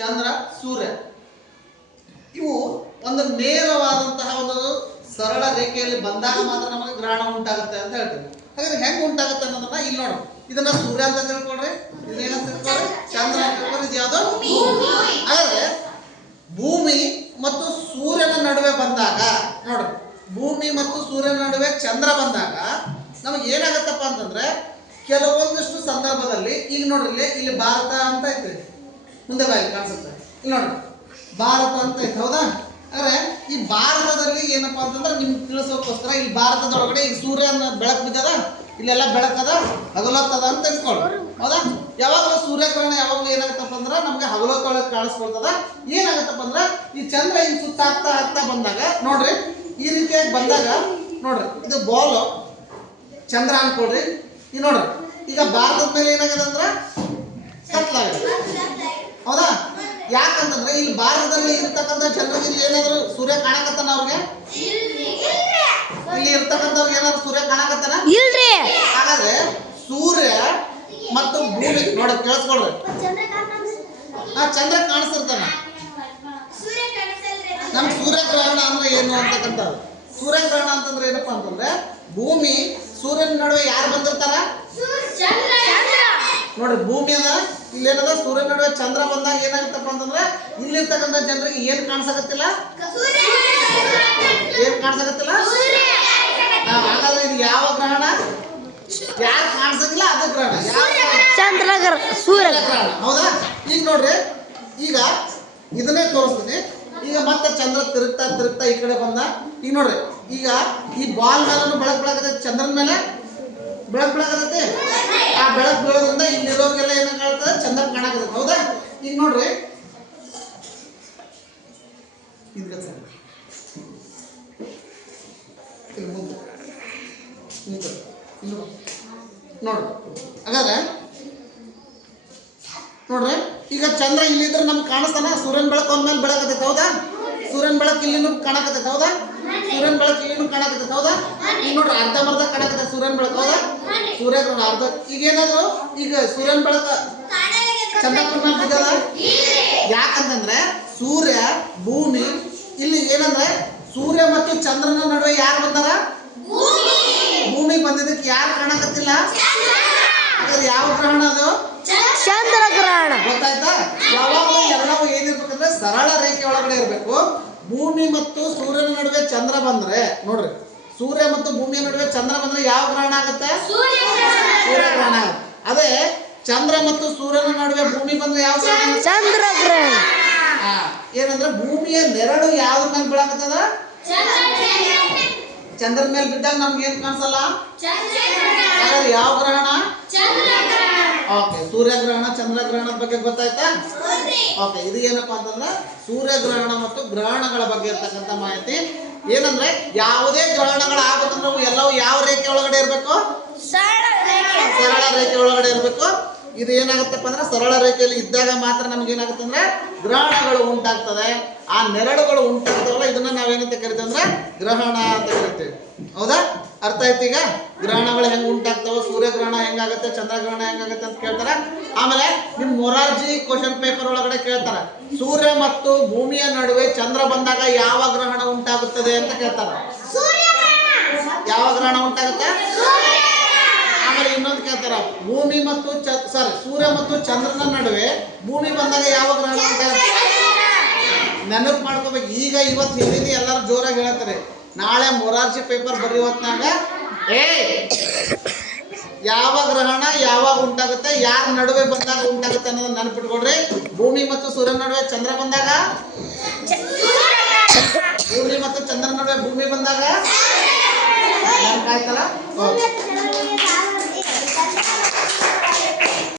ಚಂದ್ರ, ಸೂರ್ಯ ಇವು ಒಂದು ನೇರವಾದಂತಹ ಒಂದು ಸರಳ ರೇಖೆಯಲ್ಲಿ ಬಂದಾಗ ಮಾತ್ರ ನಮಗೆ ಗ್ರಹಣ ಉಂಟಾಗುತ್ತೆ ಅಂತ ಹೇಳ್ತೀವಿ. ಹಾಗಾದ್ರೆ ಹೆಂಗೆ ಉಂಟಾಗುತ್ತೆ ಅನ್ನೋದನ್ನ ಇಲ್ಲಿ ನೋಡು. ಇದನ್ನ ಸೂರ್ಯ ಅಂತ ತಿಳ್ಕೊಳ್ರಿ, ಇದೇನಂತ ತಿಳ್ಕೊಳ್ರಿ, ಚಂದ್ರ ಅಂತ ತಿಳ್ಕೊಳ್ರಿ. ಇದು ಯಾವುದು? ಹಾಗಾದ್ರೆ ಭೂಮಿ ಮತ್ತು ಸೂರ್ಯನ ನಡುವೆ ಬಂದಾಗ ನೋಡ್ರಿ, ಭೂಮಿ ಮತ್ತು ಸೂರ್ಯನ ನಡುವೆ ಚಂದ್ರ ಬಂದಾಗ ನಮಗೆ ಏನಾಗತ್ತಪ್ಪ ಅಂತಂದ್ರೆ ಕೆಲವೊಂದಿಷ್ಟು ಸಂದರ್ಭದಲ್ಲಿ ಈಗ ನೋಡ್ರಿ ಇಲ್ಲಿ ಭಾರತ ಅಂತ ಐತೆ, ಮುಂದೆ ಬಾಯಿ ಕಾಣಿಸುತ್ತೆ ಇಲ್ಲಿ ನೋಡ್ರಿ ಭಾರತ ಅಂತ ಐತೆ, ಹೌದಾ? ಅಂದ್ರೆ ಈ ಭಾರತದಲ್ಲಿ ಏನಪ್ಪಾ ಅಂತಂದ್ರೆ ನಿಮ್ಗೆ ತಿಳಿಸೋಕ್ಕೋಸ್ಕರ ಇಲ್ಲಿ ಭಾರತದೊಳಗಡೆ ಈಗ ಸೂರ್ಯನ ಬೆಳಕು ಬಿದ್ದದ, ಇಲ್ಲೆಲ್ಲ ಬೆಳಕದ, ಹಗಲೊತ್ತದ ಅಂತ ತಿಳ್ಕೊಳ್ಳಿ, ಹೌದಾ? ಯಾವಾಗಲೂ ಸೂರ್ಯಗ್ರಹಣ ಯಾವಾಗಲೂ ಏನಾಗತ್ತಪ್ಪ ಅಂದ್ರೆ ನಮ್ಗೆ ಹಗಲೊತ್ತೊಳಗೆ ಕಾಣಿಸ್ಕೊಳ್ತದ. ಏನಾಗತ್ತಪ್ಪ ಅಂದ್ರೆ ಈ ಚಂದ್ರ ಹಿಂಗ್ ಸುತ್ತ ಆಗ್ತಾ ಬಂದಾಗ ನೋಡ್ರಿ ಈ ರೀತಿಯಾಗಿ ಬಂದಾಗ ನೋಡ್ರಿ ಇದು ಬಾಲ್ ಚಂದ್ರ ಅನ್ಕೊಳ್ರಿ. ಈಗ ನೋಡ್ರಿ ಈಗ ಭಾರತದ ಮೇಲೆ ಏನಾಗಿದೆ ಅಂದ್ರೆ ಕತ್ಲಾಗಿದೆ, ಹೌದಾ? ಯಾಕಂತಂದ್ರೆ ಇಲ್ಲಿ ಭಾರತದಲ್ಲಿ ಇರ್ತಕ್ಕಂಥ ಜನರಿಗೆ ಇಲ್ಲಿ ಏನಾದ್ರು ಸೂರ್ಯ ಕಾಣಕತ್ತಾನ? ಅವ್ರಿಗೆ ಇಲ್ಲಿ ಇರ್ತಕ್ಕಂಥವ್ರಿಗೆ ಏನಾದ್ರು ಸೂರ್ಯ ಕಾಣಕತ್ತಾನ? ಹಾಗಾದ್ರೆ ಸೂರ್ಯ ಮತ್ತು ಭೂಮಿ ನೋಡಿ ಕೇಳಿಸ್ಕೊಳ್ರಿ, ಚಂದ್ರ ಕಾಣಿಸ್ತಿರ್ತಾನ. ನಮ್ಗೆ ಸೂರ್ಯಗ್ರಹಣ ಅಂದ್ರೆ ಏನು ಅಂತಕ್ಕಂಥದ್ದು. ಸೂರ್ಯಗ್ರಹಣ ಅಂತಂದ್ರೆ ಏನಪ್ಪಾ ಅಂತಂದ್ರೆ ಭೂಮಿ ಸೂರ್ಯನ ನಡುವೆ ಯಾರು ಬಂದಿರ್ತಾರ ನೋಡಿ, ಭೂಮಿ ಅದ ಇಲ್ಲೇನದ, ಸೂರ್ಯನ ನಡುವೆ ಚಂದ್ರ ಬಂದಾಗ ಏನಾಗುತ್ತಪ್ಪ ಅಂತಂದ್ರೆ ಇಲ್ಲಿರ್ತಕ್ಕಂಥ ಜನರಿಗೆ ಏನ್ ಕಾಣಿಸಕತ್ತಿಲ್ಲ? ಏನ್ ಕಾಣಿಸಕತ್ತಿಲ್ಲ? ಹಾಗಾದ್ರೆ ಇದು ಯಾವ ಗ್ರಹಣ? ಯಾರು ಕಾಣಿಸಂಗಿಲ್ಲ ಅದು ಗ್ರಹಣ, ಸೂರ್ಯಗ್ರಹಣ, ಹೌದಾ? ಈಗ ನೋಡ್ರಿ ಈಗ ಇದನ್ನೇ ತೋರಿಸ್ತೀನಿ. ಈಗ ಮತ್ತೆ ಚಂದ್ರ ತಿರುಗ್ತಾ ಈ ಕಡೆ ಬಂದ. ಈಗ ನೋಡ್ರಿ ಈಗ ಈ ಬಾಲ್ ಮೇಲೂ ಬೆಳಕತ್ತೈತಿ, ಚಂದ್ರನ ಮೇಲೆ ಬೆಳಕತ್ತೈತಿ. ಆ ಬೆಳಕು ಬೀಳೋದ್ರಿಂದ ಇಲ್ಲಿರೋರಿಗೆಲ್ಲ ಏನ ಕಾಣ್ತದೆ? ಚಂದ್ರ ಕಾಣಕತ್ತೈತಿ, ಹೌದಾ? ಈಗ ನೋಡ್ರಿ ನೋಡ್ರಿ ಹಾಗಾದ್ರೆ ನೋಡ್ರಿ ಈಗ ಚಂದ್ರ ಇಲ್ಲಿದ್ರೆ ನಮ್ಗೆ ಕಾಣಿಸ್ತಾನ? ಸೂರ್ಯನ ಬೆಳಕು ಒಂದ್ ಮೇಲೆ ಬೆಳಕತ್ತೈತಿ, ಹೌದಾ? ಸೂರ್ಯನ ಬೆಳಕು ಇಲ್ಲಿನೂ ಕಾಣಕತ್ತೈತಿ, ಹೌದಾ? ಸೂರ್ಯನ ಬೆಳಕು ಇಲ್ಲಿನೂ ಕಾಣಕತ್ತೈತಿ, ಹೌದಾ? ಈಗ ನೋಡ್ರಿ ಅರ್ಧಂಬರ್ಧ ಕಾಣಕತ್ತೈತಿ ಸೂರ್ಯನ ಬೆಳಕು, ಹೌದಾ? ಸೂರ್ಯಗ್ರಹಣ ಅರ್ಧ. ಈಗ ಏನಾದ್ರು ಈಗ ಸೂರ್ಯನ ಬೆಳಕ ಚಂದ್ರನ ಮೇಲೆ ಬಿದ್ದದ. ಯಾಕಂತಂದ್ರೆ ಸೂರ್ಯ ಭೂಮಿ ಇಲ್ಲಿ ಏನಂದ್ರೆ ಸೂರ್ಯ ಮತ್ತು ಚಂದ್ರನ ನಡುವೆ ಯಾರು ಬಂದಾರ? ಭೂಮಿ ಬಂದಿದ್ದಕ್ಕೆ ಯಾರು ಕಾಣಕತ್ತಿಲ್ಲ? ಹಾಗಾದ್ರೆ ಯಾವ ಗ್ರಹಣ ಅದು? ಚಂದ್ರಗ್ರಹಣ. ಗೊತ್ತಾಯ್ತಾ? ಯಾವಾಗಲೂ ಎಲ್ಲವೂ ಏನಿರ್ಬೇಕಂದ್ರೆ ಸರಳ ರೇಖೆ ಒಳಗಡೆ ಇರಬೇಕು. ಭೂಮಿ ಮತ್ತು ಸೂರ್ಯನ ನಡುವೆ ಚಂದ್ರ ಬಂದ್ರೆ ನೋಡ್ರಿ, ಸೂರ್ಯ ಮತ್ತು ಭೂಮಿಯ ನಡುವೆ ಚಂದ್ರ ಬಂದ್ರೆ ಯಾವ ಗ್ರಹಣ ಆಗುತ್ತೆ? ಸೂರ್ಯಗ್ರಹಣ ಆಗುತ್ತೆ. ಅದೇ ಚಂದ್ರ ಮತ್ತು ಸೂರ್ಯನ ನಡುವೆ ಭೂಮಿ ಬಂದ್ರೆ ಯಾವ ಗ್ರಹಣ? ಚಂದ್ರಗ್ರಹಣ. ಏನಂದ್ರೆ ಭೂಮಿಯ ನೆರಳು ಯಾವ್ದ್ರ ಮೇಲೆ ಬೀಳಕತ್ತದ? ಚಂದ್ರನ ಮೇಲೆ ಬಿದ್ದಾಗ ನಮ್ಗೆ ಏನ್ ಕಾಣಿಸಲ್ಲ? ಹಾಗಾದ್ರೆ ಯಾವ ಗ್ರಹಣ? ಓಕೆ, ಸೂರ್ಯಗ್ರಹಣ ಚಂದ್ರಗ್ರಹಣದ ಬಗ್ಗೆ ಗೊತ್ತಾಯ್ತಾ? ಓಕೆ, ಇದು ಏನಪ್ಪಾ ಅಂತಂದ್ರೆ ಸೂರ್ಯಗ್ರಹಣ ಮತ್ತು ಗ್ರಹಣಗಳ ಬಗ್ಗೆ ಇರ್ತಕ್ಕಂಥ ಮಾಹಿತಿ. ಏನಂದ್ರೆ ಯಾವುದೇ ಗ್ರಹಣಗಳು ಆಗ್ಬೇಕಂದ್ರೆ ಎಲ್ಲವೂ ಯಾವ ರೇಖೆ ಒಳಗಡೆ ಇರಬೇಕು? ಸರಳ ರೇಖೆ ಒಳಗಡೆ ಇರಬೇಕು. ಇದು ಏನಾಗುತ್ತಪ್ಪ ಅಂದ್ರೆ ಸರಳ ರೇಖೆಯಲ್ಲಿ ಇದ್ದಾಗ ಮಾತ್ರ ನಮ್ಗೆ ಏನಾಗುತ್ತೆ ಅಂದ್ರೆ ಗ್ರಹಣಗಳು ಉಂಟಾಗ್ತದೆ. ಆ ನೆರಳುಗಳು ಉಂಟಾಗ್ತಾವಲ್ಲ ಇದನ್ನ ನಾವೇನಂತ ಕರಿತೀವಿ ಅಂದ್ರೆ ಗ್ರಹಣ ಅಂತ ಕರಿತೀವಿ, ಹೌದಾ? ಅರ್ಥ ಆಯ್ತು? ಈಗ ಗ್ರಹಣಗಳು ಹೆಂಗ್ ಉಂಟಾಗ್ತಾವ, ಸೂರ್ಯಗ್ರಹಣ ಹೆಂಗಾಗುತ್ತೆ, ಚಂದ್ರಗ್ರಹಣ ಹೆಂಗಾಗುತ್ತೆ ಅಂತ ಕೇಳ್ತಾರ. ಆಮೇಲೆ ನಿಮ್ ಮೊರಾರ್ಜಿ ಕ್ವಶನ್ ಪೇಪರ್ ಒಳಗಡೆ ಕೇಳ್ತಾರ, ಸೂರ್ಯ ಮತ್ತು ಭೂಮಿಯ ನಡುವೆ ಚಂದ್ರ ಬಂದಾಗ ಯಾವ ಗ್ರಹಣ ಉಂಟಾಗುತ್ತದೆ ಅಂತ ಕೇಳ್ತಾರ. ಯಾವ ಗ್ರಹಣ ಉಂಟಾಗುತ್ತೆ? ಆಮೇಲೆ ಇನ್ನೊಂದು ಕೇಳ್ತಾರ, ಭೂಮಿ ಮತ್ತು ಸೂರ್ಯ ಮತ್ತು ಚಂದ್ರನ ನಡುವೆ ಭೂಮಿ ಬಂದಾಗ ಯಾವ ಗ್ರಹಣ ಉಂಟಾಗುತ್ತೆ? ನೆನಪು ಮಾಡ್ಕೋಬೇಕು. ಈಗ ಇವತ್ತು ಹಿಂದಿನ ಎಲ್ಲರೂ ಜೋರಾಗಿ ಹೇಳ್ತಾರೆ, ನಾಳೆ ಮೊರಾರ್ಜಿ ಪೇಪರ್ ಬರೀ ಹೊತ್ನಾಗ ಯಾವ ಗ್ರಹಣ ಯಾವಾಗ ಉಂಟಾಗುತ್ತೆ, ಯಾರ ನಡುವೆ ಬಂದಾಗ ಉಂಟಾಗುತ್ತೆ ಅನ್ನೋದನ್ನ ನೆನಪಿಟ್ಕೊಡ್ರಿ. ಭೂಮಿ ಮತ್ತು ಸೂರ್ಯನ ನಡುವೆ ಚಂದ್ರ ಬಂದಾಗ, ಭೂಮಿ ಮತ್ತು ಚಂದ್ರನ ನಡುವೆ ಭೂಮಿ ಬಂದಾಗ ನೆನಪಾಯ್ತಲ್ಲ?